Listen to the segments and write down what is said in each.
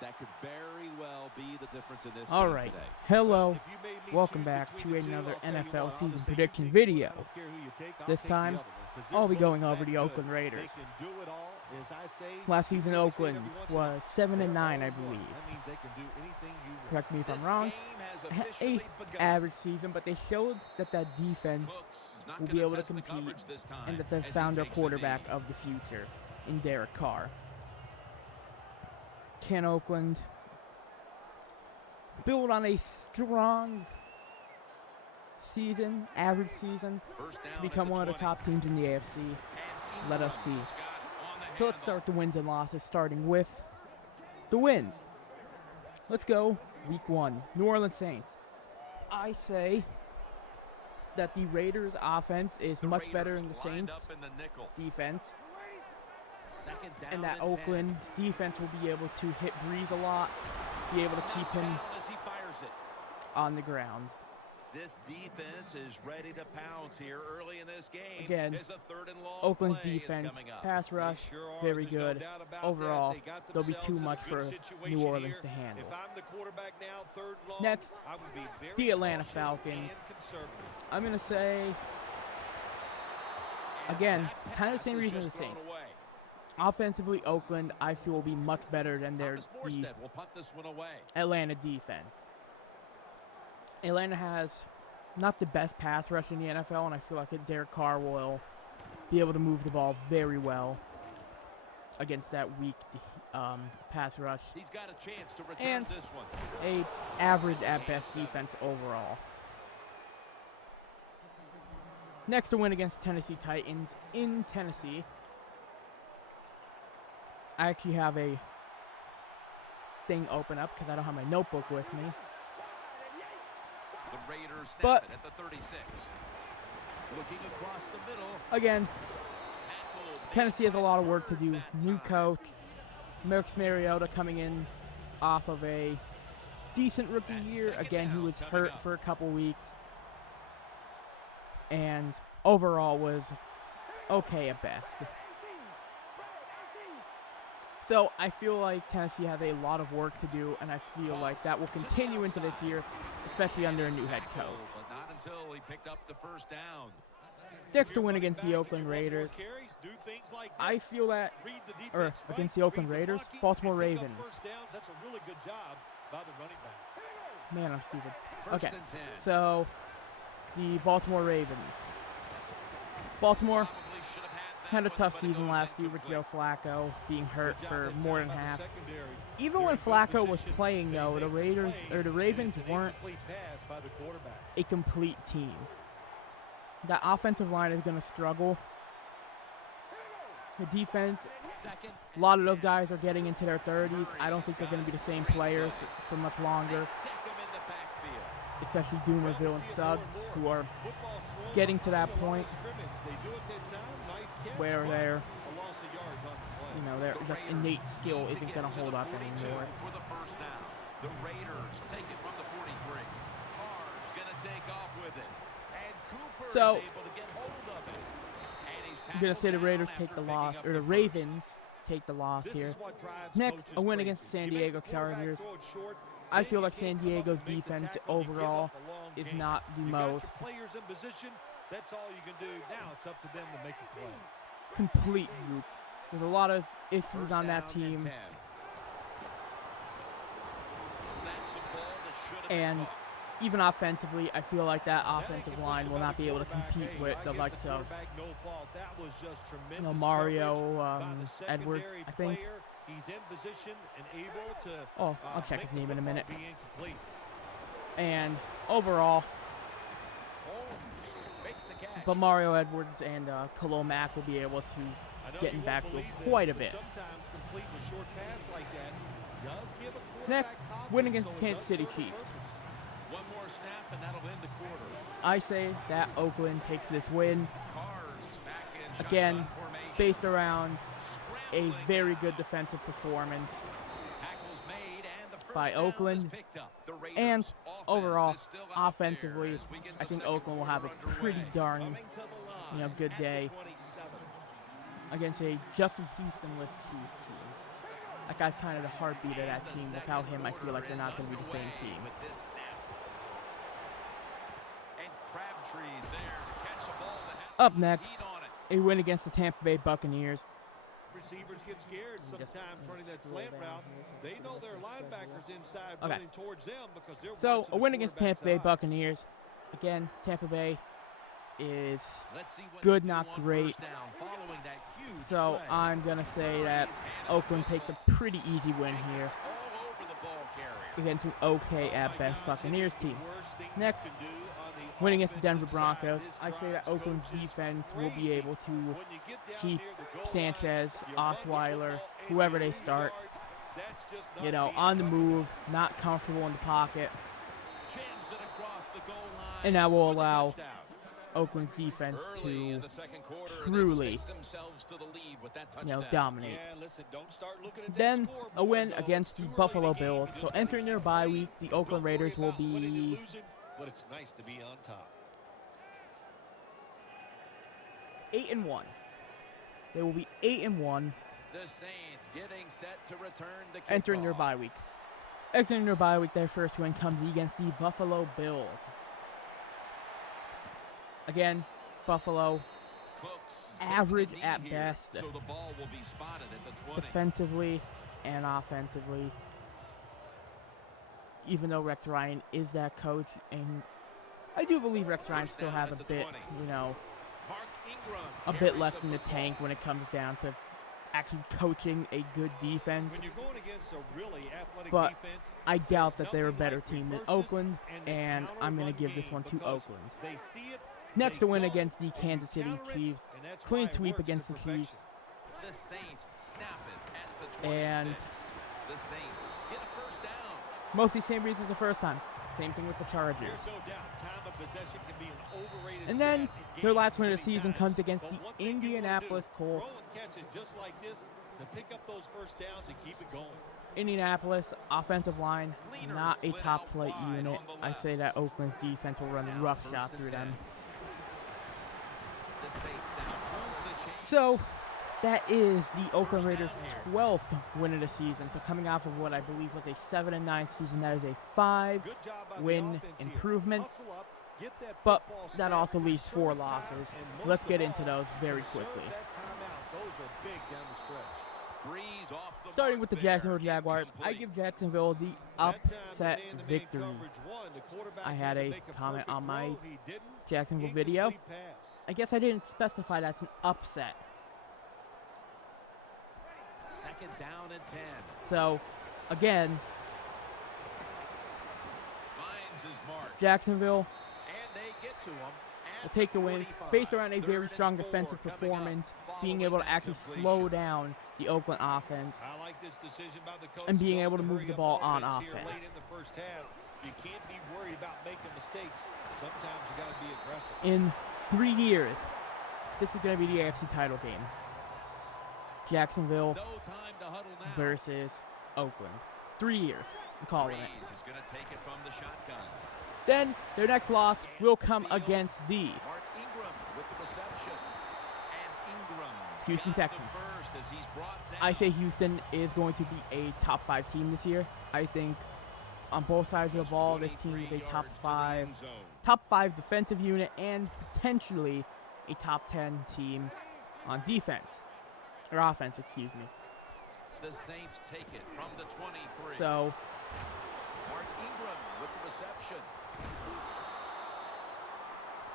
that could very well be the difference in this All game right. today. Hello. Welcome back to another NFL season prediction video. This time, I'll be going over the Oakland Raiders. Last season, Oakland was 7-9, I believe. Correct me if I'm wrong. A average season, but they showed that that defense will be able to compete and that they found their quarterback of the future in Derek Carr. Can Oakland build on a strong season, average season, to become one of the top teams in the AFC? Let us see. So let's start the wins and losses, starting with the wins. Let's go week 1, New Orleans Saints. I say that the Raiders' offense is much better than the Saints' defense, and that Oakland's defense will be able to hit Breeze a lot, be able to keep him on the ground. This defense is ready to pounce here early in this game. Again, Oakland's defense, pass rush, very good. Overall, there'll be too much for New Orleans to handle. Next, the Atlanta Falcons. I'm going to say, again, kind of the same reason as the Saints. Offensively, Oakland, I feel, will be much better than the Atlanta defense. Atlanta has not the best pass rush in the NFL, and I feel like Derek Carr will be able to move the ball very well against that weak pass rush. He's got a chance to return and this one. A average at best defense overall. Next, a win against Tennessee Titans in Tennessee. I actually have a thing open up because I don't have my notebook with me. The Raiders but at the 36. Looking across the middle. Again, Tennessee has a lot of work to do. New coach, Marcus Mariota coming in off of a decent rookie year. Again, he was hurt for a couple weeks, and overall was okay at best. So I feel like Tennessee has a lot of work to do, and I feel like that will continue into this year, especially under a new head coach. Next, to win against the Oakland Raiders. I feel that, or against the Oakland Raiders, Baltimore Ravens. Man, I'm stupid. Okay, so the Baltimore Ravens. Baltimore had a tough season last year with Joe Flacco being hurt for more than half. Even when Flacco was playing, though, the Ravens weren't a complete team. That offensive line is going to struggle. The defense, a lot of those guys are getting into their 30s. I don't think they're going to be the same players for much longer, especially Doomerville and Suggs, who are getting to that point where their just innate skill isn't going to hold up anymore. The Raiders take it from the 43. Carr's going to take off with it. And Cooper so, is able to get hold of it. And he's I'm going to say the Raiders take the loss, or the Ravens take the loss here. Next, a win against the San Diego Chargers. I feel like San Diego's defense overall is not the most That's all you can do. Now it's up to them to make a play. Complete group. There's a lot of issues on that team. And even offensively, I feel like that offensive line will not be able to compete with the likes of Mario Edwards, I think. Oh, I'll check his name in a minute. And overall, but Mario Edwards and Khalil Mack will be able to get in backfield quite a bit. Next, win against the Kansas City Chiefs. One more snap and that'll end the quarter. I say that Oakland takes this win. Again, based around a very good defensive performance by Oakland, and overall, offensively, I think Oakland will have a pretty darn, good day against a Justin Houston-less Chiefs team. That guy's kind of the heartbeat of that team. Without him, I feel like they're not going to be the same team. With this snap. And Crabtree's there to catch the ball that has Up next, heat on it. a win against the Tampa Bay Buccaneers. Receivers get scared sometimes running that scroll slant down route. here so They it's know just their a little linebackers inside Okay. running towards them because they're So, watching a the win against Tampa quarterback's Bay eyes. Buccaneers. Again, Tampa Bay is Let's see what good, they do not on great. first down following that huge So, play. I'm going to say that Oakland takes a pretty easy win here All over the ball carrier. against an okay at best Buccaneers team. Next, win against the Denver Broncos. I say that Oakland's defense will be able to keep Sanchez, Osweiler, whoever they start, you know, on the move, not comfortable in the pocket, Jams it across the goal line and that will for the allow touchdown. Oakland's defense Early in to the second quarter, truly, they've staked themselves to the lead with that you know, touchdown. dominate. Yeah, listen, don't start looking at that Then scoreboard, a win though. against the Too early in Buffalo the game. Bills. You So just gotta entering their keep bye playing. week, the Don't Oakland worry Raiders will about winning and be losing, but it's nice to be on top. 8-1. They will be 8-1 The Saints getting set to return the entering their kickoff. bye week. Exiting their bye week, their first win comes against the Buffalo Bills. Again, Buffalo, Cooks is average taking a at knee here, best. So the ball will be spotted at the 20. Defensively and offensively. Even though Rex Ryan is that coach, and I do believe Rex Ryan First still down has at a the bit, 20. you know, Mark Ingram a bit carries left the in the football. tank when it comes down to actually coaching a good defense. When you're going against a really athletic But defense, I doubt there's that they're a nothing better like team than reverses Oakland, the and counter I'm going run to give this game one to because Oakland. They see it, Next, they a win go, against the and you Kansas City counter it, Chiefs. and that's Clean why it sweep works to against the perfection. Chiefs. The Saints snap it at the 26. And the Saints get a first down. mostly same reasons the first time. Same thing with the Chargers. There's no doubt time of possession can be an overrated And then stat in their games last win of the many season times, comes against but the one thing you wanna Indianapolis do, Colts. throw and catch it just like this to pick up those first downs and keep it going. Indianapolis offensive line, Fleener not a split top out flight wide unit. on the I left. say that Oakland's defense will run a Now rough first shot and through 10. them. The Saints now move the chains. So that is the Oakland Raiders' 12th win of the season. So coming off of what I believe was a 7-9 season, that is a 5 Good job by the win offense here. improvement. Hustle up, get that But football that snap, also leaves 4 conserve time, losses. and most Let's of get all, into those very conserve quickly. that timeout. Those are big down the stretch. Breeze off the Starting mark with the there. Jacksonville Jaguars, I Incomplete. give Jacksonville the That time, the upset man-to-man victory. coverage won. The quarterback I had had to a make comment perfect on my throw. He didn't. Jacksonville video. Incomplete pass. I guess I didn't specify that's an upset. Second down and 10. So, again, Finds his mark. Jacksonville And they get to him. will take the win based around a very strong defensive performance, being able to actually slow down the Oakland offense. I like this decision by the coach And being to able to move hurry the up ball on offense here offense. late in the first half. You can't be worried about making mistakes. Sometimes you got to be aggressive. In 3 years, this is going to be the AFC title game. Jacksonville No time to huddle now. versus Oakland. 3 years. I'm calling it. Breeze is going to take it from the shotgun. Then their next loss will come against the Mark Ingram with the reception. And Ingram's Houston got the Texans. first as he's brought down. I say Houston is going to be a top 5 team this year. I think on both sides of the ball, this team is a top 5 defensive unit and potentially a top 10 team on defense. Or offense, excuse me. The Saints take it from the 23. So, Mark Ingram with the reception.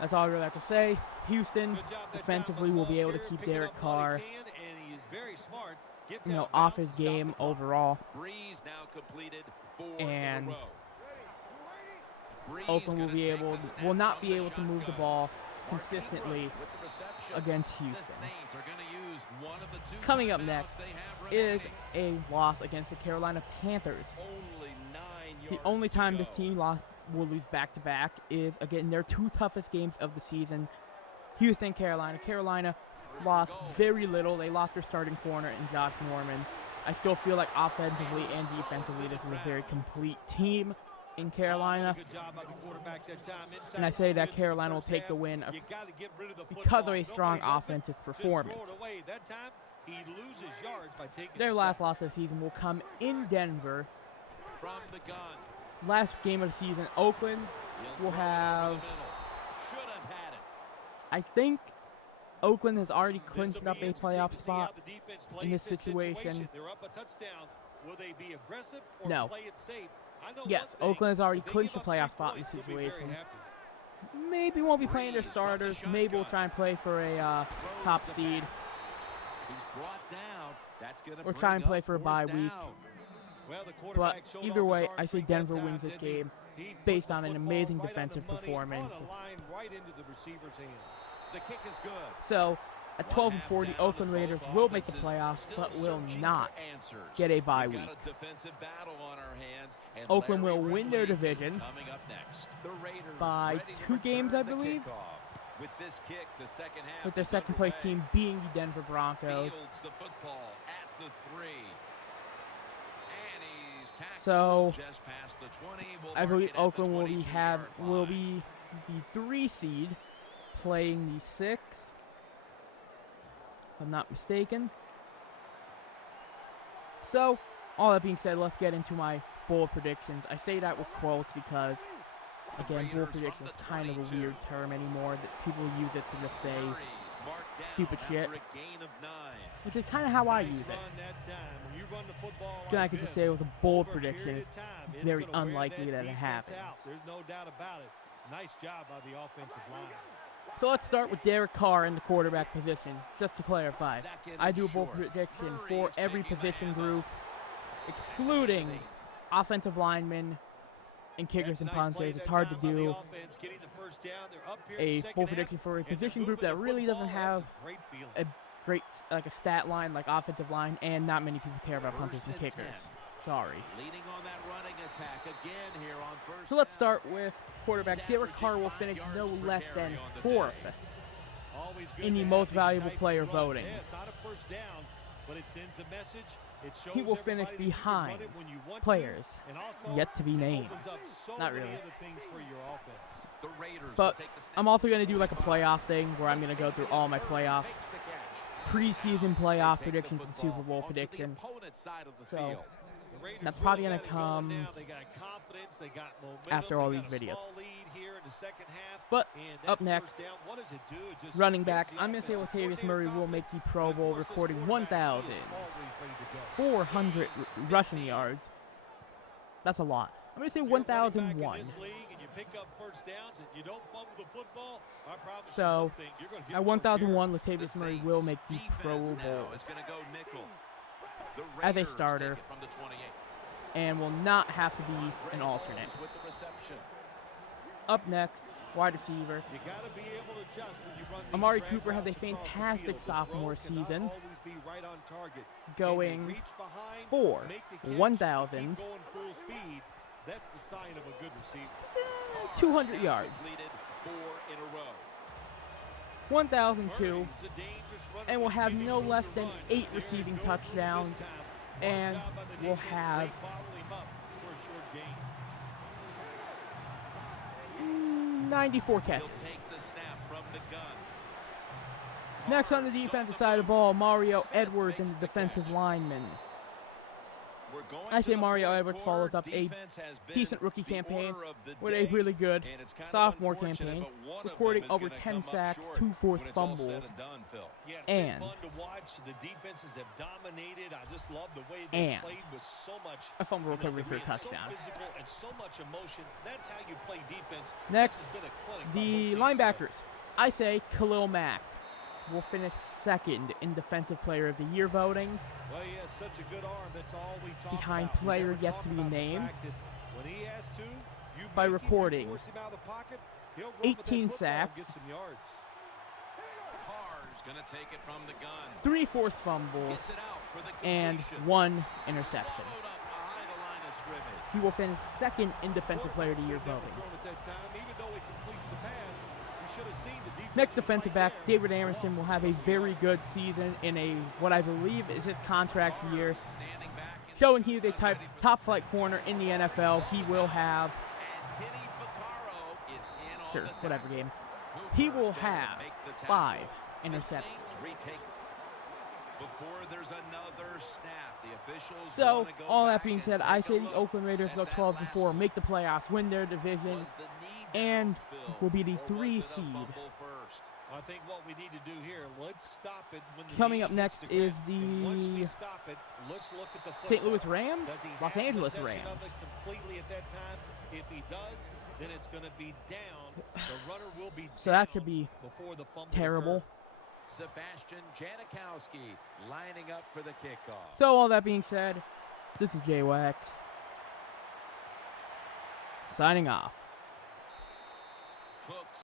that's all I really have to say. Houston Good job that defensively time will with the be able to ball keep carrier, Derek picking up what Carr, he can, and he is very smart. Gets you know, out of off bounds, his stop game the clock. overall. Breeze now completed 4 And in a row. Breeze Oakland will gonna be take able the snap will not from be the able to move the shotgun. ball Mark consistently Ingram with the reception. against The Houston. Saints are gonna use one of the 2 Coming up timeouts next they have is remaining. a loss against the Carolina Panthers. Only 9 The yards only to time go. this team will lose back-to-back is, again, their 2 toughest games of the season. Houston and Carolina. Carolina lost very little. They lost their starting corner in Josh Norman. I still feel like offensively and defensively this is a very complete team in Carolina. Good job by the quarterback that time. Inside And I say that the Carolina will first take the half. win You gotta get rid of the because of football. a strong Nobody's open. offensive Just performance. throw it away. That time, He loses yards by taking Their the last sack. loss of the season will come in Denver. From the gun. Last game of the season, Oakland He'll will throw it over have, the middle. Should have had it. I think Oakland has already clinched This'll up be a interesting playoff to see spot how the defense in this plays situation. They're up a touchdown. Will they be aggressive or No. play it safe? I know Yes, one thing, Oakland has already if they clinched give a up playoff 3 spot in this points, they'll be very situation. happy. Maybe won't be playing their Breeze from the starters. Maybe we'll shotgun. try and play for a Throws top the seed. pass. He's brought down. That's gonna Or bring try and play up for a fourth bye week. down. Well, the But quarterback showed either off his way, arm I say strength Denver that wins time, this didn't he? game He put based the on an football amazing right on the defensive money, performance. On a line right into the receiver's hands. The kick is good. So, at 12-40, Oakland Raiders will make the playoffs, but will not get a bye week. Got a defensive battle on our hands, and Oakland Larry will win their Ridley is division coming up next. The Raiders by ready to 2 games, return I the believe, kickoff. With this kick, the second half with their is second place underway. team being the Denver Broncos. Fields the football at the 3. And he's tackled So, just past the 20. We'll I mark believe it at the Oakland will be 22-yard line. the 3 seed playing the 6. If I'm not mistaken. So, all that being said, let's get into my bold predictions. I say that with quotes because, again, bold prediction is kind of a weird term anymore that people use it to just say Murray's marked down stupid shit, after a gain of 9. which is kind of how I Nice use it. run that time. When you run the football Then I like could just this, say it was a bold over a period prediction. of It's time, it's very gonna wear unlikely that it defense happens. out. There's no doubt about it. Nice job by the offensive line. So let's start with Derek Carr in the quarterback position. Just to clarify, Second I and do a bold short. prediction for Murray's every taking the position handoff. group, excluding offensive linemen and kickers and That's a nice play punters. It's that hard to time by the do offense, getting the first down. They're up here in a the second bold half, prediction for a and they're position group moving that the really doesn't football. have That's a great feeling. a great, like a stat line like offensive line, and not many people care about punters and First and kickers. 10. Sorry. Leading on that running attack again here on first So let's down. start with quarterback. He's Derek Carr will averaging finish 5 no yards per less carry than on the 4th day. Always good in to the have most these valuable types of player runs. voting. Yeah, it's not a first down, but it sends a message. It shows He will finish everybody that you can run behind it when you want to, players and also yet to be it named. opens up so Not many really. other things for your offense. The Raiders will But take the snap. I'm also going to do like a playoff thing where I'm going to go through all my playoff, Makes the catch. preseason They playoff take the predictions and football Super Bowl onto the predictions. opponent's side of the So, field. The Raiders that's really probably gonna got it going come now. They got confidence, they got momentum, after all they these got a videos. small lead here in the second half, But and that up next, first down, what does it do? It just running gives back, the I'm going to say offensive Latavius coordinator Murray will make confidence, the Pro and Bowl, of course, this recording quarterback, he is always ready to go. 1,400 rushing yards. That's a lot. I'm going to say You're a running back in 1,001. this league and you pick up first downs and you don't fumble the football, I promise you So, one thing, you're gonna get at more 1,001, The Latavius Murray Saints will make the Pro defense Bowl now is gonna go nickel. The as a Raiders starter take it from the 28. and will not have to be an Andre alternate. Holmes with the reception. Up next, wide receiver. You gotta be able to adjust when you run these Amari drag Cooper has a routes across the fantastic field. The throw sophomore cannot season, always be right on target. Can you going reach behind, for make the catch, 1,000. and keep going full speed? That's the sign of a good receiver. 200 Now yards. completed 4 in a row. 1,002. Murray's a dangerous runner And will when you have give him no room less to than run. 8 There receiving is no room touchdowns, this time. Good and job by the will defense. have They bottle him up for a short gain. 94 He'll catches. take the snap from the gun. Next on the Carr defensive showing side of the ball, Mario Smith Edwards and makes the the defensive catch. lineman. We're going I to say the Mario fourth Edwards quarter. follows up a Defense has been decent rookie the campaign order of the with a day, really good and it's kind of sophomore unfortunate, campaign, but one of them recording is over gonna 10 come up sacks, short 2 forced when it's all said fumbles, and done, Phil. Yeah, it's and- been fun to watch. The defenses have dominated. I just love the way they and played with so much a fumble recovery for a being touchdown. So physical and so much emotion. That's how you play defense. Next, This has been a clinic by the both teams today. linebackers. I say Khalil Mack will finish second in Defensive Player of the Year voting. Well, he has such a good arm. That's all we talk Behind about. We player never yet talk to be about the named. fact that when he has to, you By make him, you recording force him out of the pocket, he'll run with 18 that football and sacks. get some yards. Carr's gonna take it from the gun. 3 forced fumbles, Gets it out for the and completion. 1 interception. Swallowed up behind the line of scrimmage. He will finish second in Defensive Player of the Year Quarterback voting. should have never thrown at that time. Even though he completes the pass, he should have seen the defense Next was defensive right back, there. David Aronson, will have a very good season in a what I believe is his contract year, Carr standing back in the showing he is a shotgun, ready for the top snap. flight corner in the NFL. He will have, And Kenny Vaccaro is in on sure, the whatever tackle. game, Cooper he will is there to have make the tackle. 5 The interceptions. Saints retake. before there's another snap. The officials So, wanna go all that back being and said, take I a say the look Oakland Raiders at go that 12-4, last make the playoffs, win their division, Was the knee and downfield, will be the or 3 was it a seed. fumble first? I think what we need to do here, let's stop it when the Coming knee up hits next the is ground. And once we the stop it, let's look at the St. Louis football. Rams, Does he Los have Angeles possession Rams. of it completely at that time? If he does, then it's going to be down. The runner will be So that down should be before the fumble terrible. occurs. Sebastian Janikowski lining up for the kickoff. So, all that being said, this is J-Wax signing off. Cooks